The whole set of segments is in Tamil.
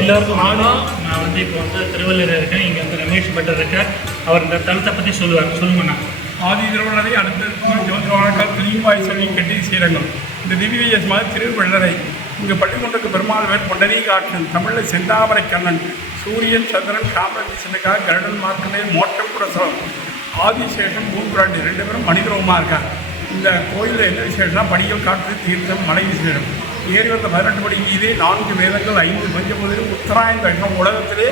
எல்லாருக்கும் நானும் நான் வந்து இப்போ வந்து திருவள்ளூர் இருக்கேன். இங்கே வந்து ரமேஷ் பட்டர் இருக்கார். அவர் இந்த தளத்தை பற்றி சொல்லுங்கண்ணா. ஆதி திருவள்ளரை அடுத்த ஜோதிவாழக்கால் திருவாய் சொல்லி கட்டி ஸ்ரீரங்கம். இந்த திவ்ய மாதிரி திருவள்ளரை இங்கு பள்ளிக்கொண்டுக்கு பெருமாள் வேர் பொண்டரீகாட்சன், தமிழில் செந்தாமரை கண்ணன், சூரியன் சந்திரன் காமரதீசனுக்காக கருடன் மார்க்கண்டே மோட்டம் புரசலம், ஆதிசேஷன் பூங்குராண்டி 2 பேரும் மனிதரூபமாக இருக்காங்க. இந்த கோயிலில் என்ன விசேஷம்னா படிகள் காற்று தீர்த்தம் மலை விசேஷம். ஏறி வந்த 18 படி மீதே 4 வேதங்கள் 5 பஞ்சபூதம் உத்தராயண தட்சணம் உலகத்திலே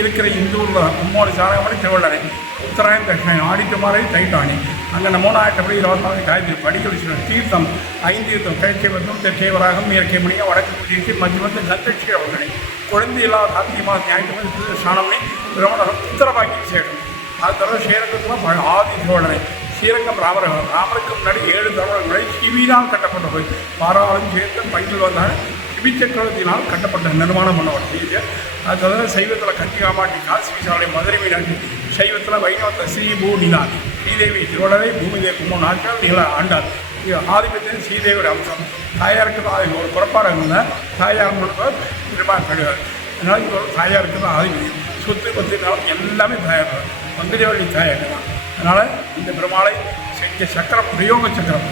இருக்கிற இந்துவில் 3 சாதகப்படி திருவள்ளரை. உத்தராயண தட்சணம் ஆடிக்குமாரை தைட்டாணி அங்கே 3000 24 காய்ச்சி படிகள் விசேஷம். தீர்த்தம் 5 தீர்த்தம் கிழக்கை வந்தம் தெற்கை வராகம் இயற்கை மணியாக வடக்கு பூஜைக்கு மத்தியமத்து சந்தட்சி அவர்களை குழந்தை இல்லாத கார்த்திகை மாதம் ஞாயிற்றுக்கிழமை ஸ்நானம்னே பிரமணம் உத்தரவாக்கி விசேஷம். அது தவிர ஸ்ரீரங்கத்தில் ஆதி திருவள்ளரை. ஸ்ரீரங்கம் ராமருக்கு முன்னாடி 7 தலைமுறை சிவினால் கட்டப்பட்ட கோயில். பாராளும் சேர்த்து பைக்கில் வந்தால் சிவி சக்கரவர்த்தியினால் கட்டப்பட்ட நிர்மாணம் பண்ணப்பட்ட. அது தவிர சைவத்தில் கஞ்சி காமாட்டி, காசி விசாலை, மதுரை மீனாட்சி, சைவத்தில் வைணவத்தில் ஸ்ரீபூநிலா, ஸ்ரீதேவி திருவள்ளரை, பூமிதேவி கும்பம் நாட்கள் நில ஆண்டார். ஆதிபத்தியம் ஸ்ரீதேவியோட அம்சம். தாயாருக்கு தான் ஒரு புறப்பாடு இருந்தால் தாயார் முழுக்க பெருமாள் கழுவார். அதனால் இங்கே ஒரு தாயாருக்கு தான் ஆதிபதி. சொத்து பத்தினாலும் எல்லாமே தாயார் தான். பங்கஜவள்ளி தாயார் தான். அதனால் இந்த பெருமாளை செஞ்ச சக்கரம் பிரயோக சக்கரம்.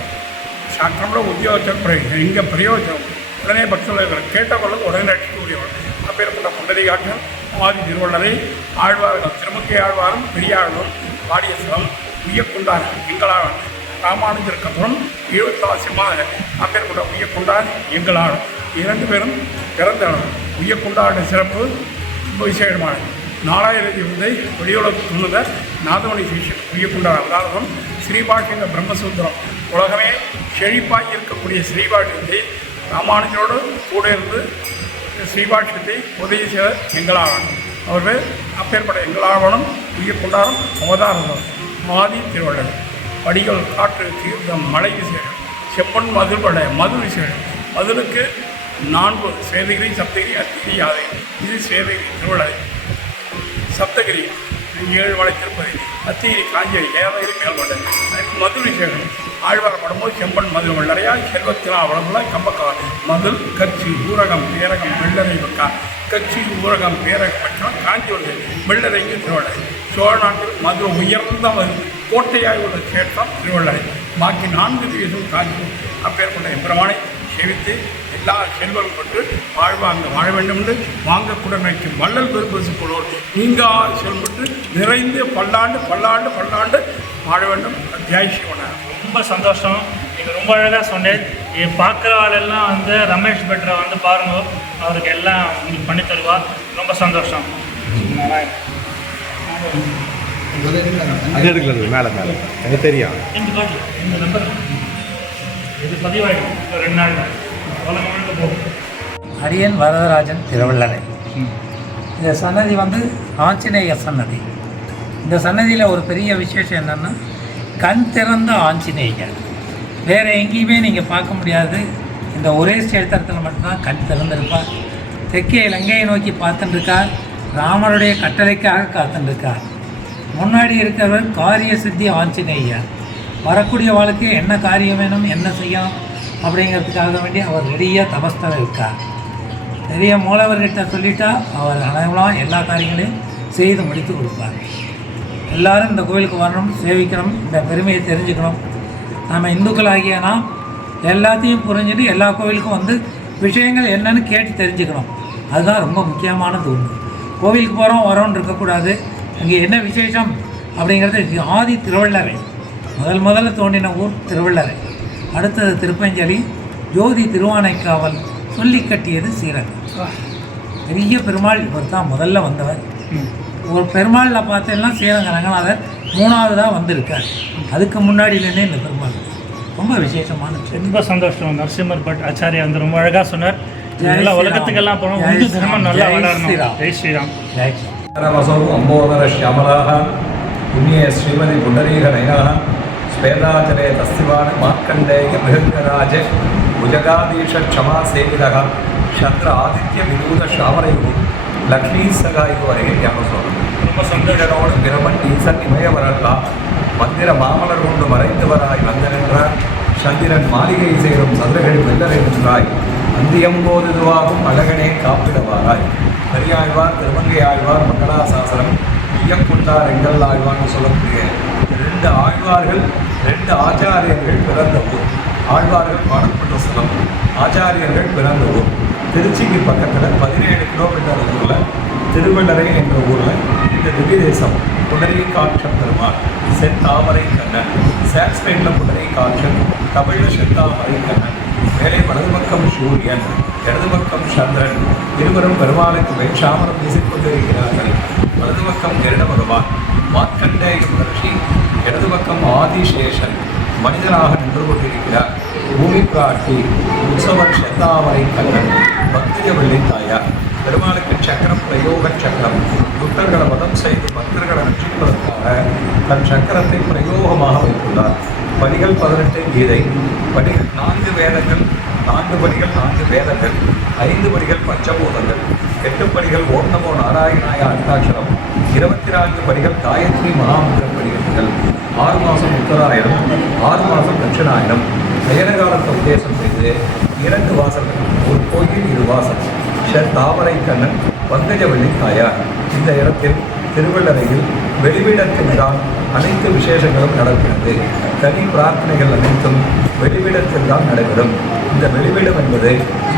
சக்கரம்ல உத்தியோக சக்கரம் எங்கே பிரயோஜனம் உடனே பக்தர்கள் கேட்டவர்களுக்கு உடனே அடிக்கக்கூடியவர். அப்பேற்பட்ட பொண்டரீகாட்சன் ஆதி திருவள்ளரை ஆழ்வார்கள் திருமுக்கை ஆழ்வாரும் பெரியாழ்வாரும் பாடிய சிவம் உய்யக்குண்டார் எங்களாளன் ராமானுஜருக்கு அப்புறம் 70 சிம்மாக அப்பேற்பட்ட உய்யக்குண்டார் எங்களாளன் 2 பேரும் பிறந்தவர். உய்யக்குண்டாருடைய சிறப்பு ரொம்ப விசேஷமானது. 4000 விருதை வெளியுலகத்துக்கு சொன்னத நாதமணி சிஷன் உய்யக்குண்டார் அவதாரம். ஸ்ரீபாஷ்யங்க பிரம்மசூத்திரம் உலகமே செழிப்பாகி இருக்கக்கூடிய ஸ்ரீபாஷ்யத்தை ராமானுஜரோடு கூட இருந்து ஸ்ரீபாஷ்யத்தை உதவி செய்த எங்களாளன். அவர்கள் அப்பேற்பட்ட எங்களாளனும் உய்யக்குண்டாரும் அவதாரம். ஆதி திருவள்ளரை படிகள் காற்று தீர்த்தம் மலை விசேஷம். செம்பன் மதுபட மது விசேஷம். மதுருக்கு 4 சேதகிரி சப்தகிரி அத்திகிரி யாதகிரி. இது சேதகிரி திருவள்ளரை. சப்தகிரி 7 மலை திருப்பதி, அத்திகிரி காஞ்சிகிரி, ஏதகிரி மேல்கொண்டது. மது விசேஷம். ஆழ்வார் படும்போது செம்பன் மது வெள்ளரையால் செல்வத்தினா வளமுள்ள கம்பக்கால் மதுள் கச்சி ஊரகம் பேரகம் வெள்ளரை வைக்கா. கச்சி ஊரகம் பேரகம் வைக்கலாம் காஞ்சி வருது வெள்ளரைக்கு திருவள்ளரை. சோழ நாட்டில் மது உயர்ந்த கோட்டையாக உள்ள சேற்றம் திருவள்ளரை. பாக்கி 4 திவ்யம் காஞ்சி. அப்பேற்பட்ட எம்பெருமானை சேவித்து எல்லா செல்வம் கொண்டு வாழ்வாங்க வாழ வேண்டும் என்று வாங்கக்கூட நினைக்கும் வள்ளல் பெரும்பசு கொள்வோர் நீங்கா செல்வட்டு நிறைந்து பல்லாண்டு பல்லாண்டு பல்லாண்டு வாழ வேண்டும். ஜெய் சிவனார். ரொம்ப சந்தோஷம். நீங்கள் ரொம்ப அழகாக சொன்னேன். பார்க்குற ஆளெல்லாம் வந்து ரமேஷ் பட்டரை வந்து பாருங்க, அவருக்கு எல்லாம் உங்களுக்கு பண்ணி தருவா. ரொம்ப சந்தோஷம். அது எடுக்கல மேலே மேலே எனக்கு தெரியும். இந்த நம்பர் இது பதிவாயிடும் 2 நாள் போகும். அரியன் வரதராஜன் திருவள்ளரை. இந்த சன்னதி வந்து ஆஞ்சநேயர் சன்னதி. இந்த சன்னதியில் ஒரு பெரிய விசேஷம் என்னென்னா கண் திறந்த ஆஞ்சநேயர். வேறு எங்கேயுமே நீங்கள் பார்க்க முடியாது. இந்த ஒரே சேத்திரத்தில் மட்டும்தான் கண் திறந்திருப்பார். தெற்கே இலங்கையை நோக்கி பார்த்துட்டுருக்கார். ராமருடைய கட்டளைக்காக காத்துட்டுருக்கார். முன்னாடி இருக்கிறவர் காரிய சித்தி ஆஞ்சநேயர். வரக்கூடிய வாழ்க்கை என்ன காரியம் வேணும், என்ன செய்யணும் அப்படிங்கிறதுக்காக வேண்டி அவர் ரெடியாக தபஸ்தல இருக்கார். பெரிய மூலவர்கிட்ட சொல்லிட்டா அவர் அனைவரும் எல்லா காரியங்களையும் செய்து முடித்து கொடுப்பார். எல்லோரும் இந்த கோயிலுக்கு வரணும், சேவிக்கணும், இந்த பெருமையை தெரிஞ்சுக்கணும். நம்ம இந்துக்களாகிய நாம் எல்லாத்தையும் புரிஞ்சுட்டு எல்லா கோவிலுக்கும் வந்து விஷயங்கள் என்னன்னு கேட்டு தெரிஞ்சுக்கணும். அதுதான் ரொம்ப முக்கியமானது ஒன்று. கோவிலுக்கு போகிறோம் வரோன்னு இருக்கக்கூடாது. அங்கே என்ன விசேஷம் அப்படிங்கிறது ஆதி திருவள்ளரை. முதல்ல தோன்றின ஊர் திருவள்ளரை. அடுத்தது திருப்பஞ்சலி, ஜோதி திருவானைக்காவல், சொல்லி கட்டியது ஸ்ரீரங்கம். பெரிய பெருமாள் இவர் தான் முதல்ல வந்தவர். ஒரு பெருமாளில் பார்த்தேன்னா ஸ்ரீரங்க ரங்கநாதர் 3வதாக வந்திருக்கார். அதுக்கு முன்னாடியிலேருந்தே இந்த பெருமாள் ரொம்ப விசேஷமான. ரொம்ப சந்தோஷம். நரசிம்மர் பட் ஆச்சாரியா வந்து ரொம்ப அழகாக சொன்னார். எல்லா உலகத்துக்கெல்லாம் போனோம். இந்து தர்மம் நல்லா வளரணும். ஜெய் ஸ்ரீராம். ஜெய் ஸ்ரீராம். அம்போதர ஷியாமலாக புண்ணிய ஸ்ரீமதி புண்டரீகநயனாக ஸ்வேதாச்சலே தஸ்திவான மார்க்கண்டேய மிருகராஜ ಭುಜಗಾದೀಶ ಕ್ಷಮಾ ಸೇವಿದಗ ಚಂದ್ರ ಆದಿತ್ಯ ವಿನೂದ ಶ್ರಾವಣಯುಗು ಲಕ್ಷ್ಮೀ ಸಗ ಇದುವರೆಗೆ ಜ್ಞಾಪಿಸೋದು. ತುಂಬ ಸಂಗೀಡನೋಡು ಬಿರಮಟ್ಟಿ ಸನ್ನಿಮಯವರಲ್ಲ மந்திர மாமலர் கொண்டு மறைந்தவராய் வந்தனென்றார் சந்திரன் மாளிகை சேரும் சந்திரகள் வெள்ளரை நின்றாய் அந்தியம்போது இதுவாகும் அழகனே காப்பிடவாராய். பெரியாழ்வார், திருமங்கை ஆழ்வார், மங்களாசாசனம், ஐயக்குண்டார், எங்கள் ஆழ்வார்னு சொல்லக்கூடிய 2 ஆழ்வார்கள், 2 ஆச்சாரியர்கள் பிறந்த ஊர். ஆழ்வார்கள் பாடப்பட்ட ஸ்தலம், ஆச்சாரியர்கள் பிறந்த ஊர். திருச்சிக்கு பக்கத்தில் 17 கிலோமீட்டர் ஊரில் திருவள்ளரை என்ற ஊரில் இந்த திவ்ய தேசம் புண்டரீகாட்சம் பெருமாள், செந்தாமரை கண்ணன். சான்ஸ்கிரிட்டில் புண்டரீகாட்சன், தமிழில் செந்தாமரை கண்ணன். மேலே வலது பக்கம் சூரியன், இடது பக்கம் சந்திரன். இருவரும் பெருமாளுக்கு வெண்சாமரம் வீசிக்கொண்டிருக்கிறார்கள். வலது பக்கம் கருட பகவான், மார்க்கண்டேய மகர்ஷி. இடது பக்கம் ஆதிசேஷன் மனிதனாக நின்று கொண்டிருக்கிறார். பூமி பிராட்டி, உற்சவர் செந்தாமரை கண்ணன், பக்தியவள்ளி தாயார். பெருமாளுக்கு சக்கரம் பிரயோக சக்கரம். புத்தர்களை வதம் செய்து பக்தர்களை ரட்சிப்பதற்காக தன் சக்கரத்தை பிரயோகமாக வைத்துள்ளார். படிகள் 18 கீதை, படிகள் 4 வேதங்கள், 4 படிகள் 4 வேதங்கள், 5 படிகள் பஞ்சபூதங்கள், 8 படிகள் ஓம் நமோ நாராயணாய அஷ்டாட்சரம், 24 படிகள் காயத்ரி மகாமந்திர படிகள், 6 மாதம் உத்தராயணம், 6 மாதம் தட்சிணாயணம். அயன காலத்தை உத்தேசம் செய்து 2 வாசல்கள், ஒரு கோயில் 2 வாசல். தாமரை கண்ணன், பங்கஜவள்ளி தாயார். இந்த இடத்தில் திருவள்ளரையில் வெளிவிடத்தில் தான் அனைத்து விசேஷங்களும் நடக்கிறது. தனி பிரார்த்தனைகள் அனைத்தும் வெளிவிடத்தில் தான் நடைபெறும். இந்த வெளிவிடம் என்பது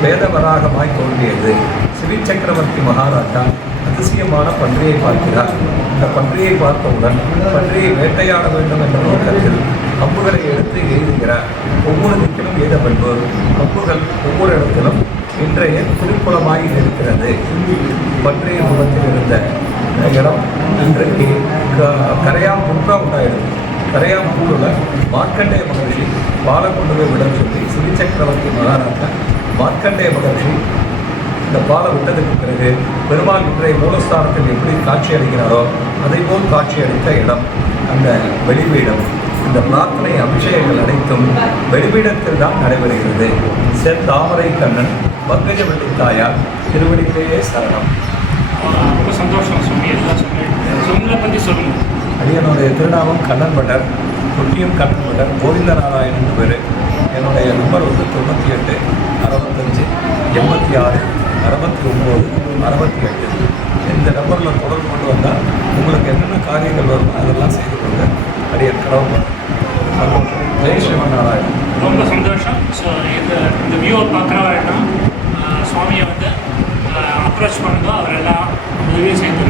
வேதவராகமாய் தோன்றியது. சிவி சக்கரவர்த்தி மகாராஜா அதிசயமான பன்றியை பார்க்கிறார். இந்த பன்றியை பார்த்தவுடன் பன்றியை வேட்டையாட வேண்டும் என்ற நோக்கத்தில் அம்புகளை எடுத்து எய்துகிறார். ஒவ்வொரு திக்கிலும் எய்தப்பட்டு அம்புகள் ஒவ்வொரு இடத்திலும் இன்றைய திருக்குளமாகி இருக்கிறது. பன்றிய முகத்தில் இருந்த இடம் இன்றைக்கு கரையாம்பூன்றா உண்டாயிடுது. கரையாம்பூரில் மார்க்கண்டேய மகர்ஷி பாலை கொண்டு போய் விட சொல்லி சிவி சக்கரவர்த்தி மகாராஜா மார்க்கண்டேய மகர்ஷி இந்த பாலை விட்டதுக்கு பிறகு பெருமாள் இன்றைய மூலஸ்தானத்தில் எப்படி காட்சி அளிக்கிறாரோ அதை போல் காட்சி அளித்த இடம் அந்த வெளிவீடம். இந்த பிரார்த்தனை அபிஷேகங்கள் அனைத்தும் வெளிவீடத்தில் தான் நடைபெறுகிறது. செந்தாமரை கண்ணன், பங்கஜவள்ளி தாயார், திருவடியிலேயே சரணம். ரொம்ப சந்தோஷம் சுவாமி, எல்லாம் உங்களை பற்றி சொல்லுங்கள். அடியனுடைய திருநாமம் கண்ணன் பட்டர், குட்டியும் கண்ணன் பட்டர், கோவிந்த நாராயணன் பேர். என்னுடைய நம்பர் 98 65 86 69 68. இந்த நம்பரில் தொடர்பு கொண்டு வந்தால் உங்களுக்கு என்னென்ன காரியங்கள் வரும் அதெல்லாம் செய்து கொண்டு அடியன் கடவுள் சந்தோஷம். ஜெய் ஸ்ரீமன் நாராயணன். ரொம்ப சந்தோஷம். ஸோ இந்த வியூவை பார்க்குறவர்னா சுவாமியை வந்து அப்ரோச் பண்ணுங்க, அவர் எல்லாம் உதவியும் செய்து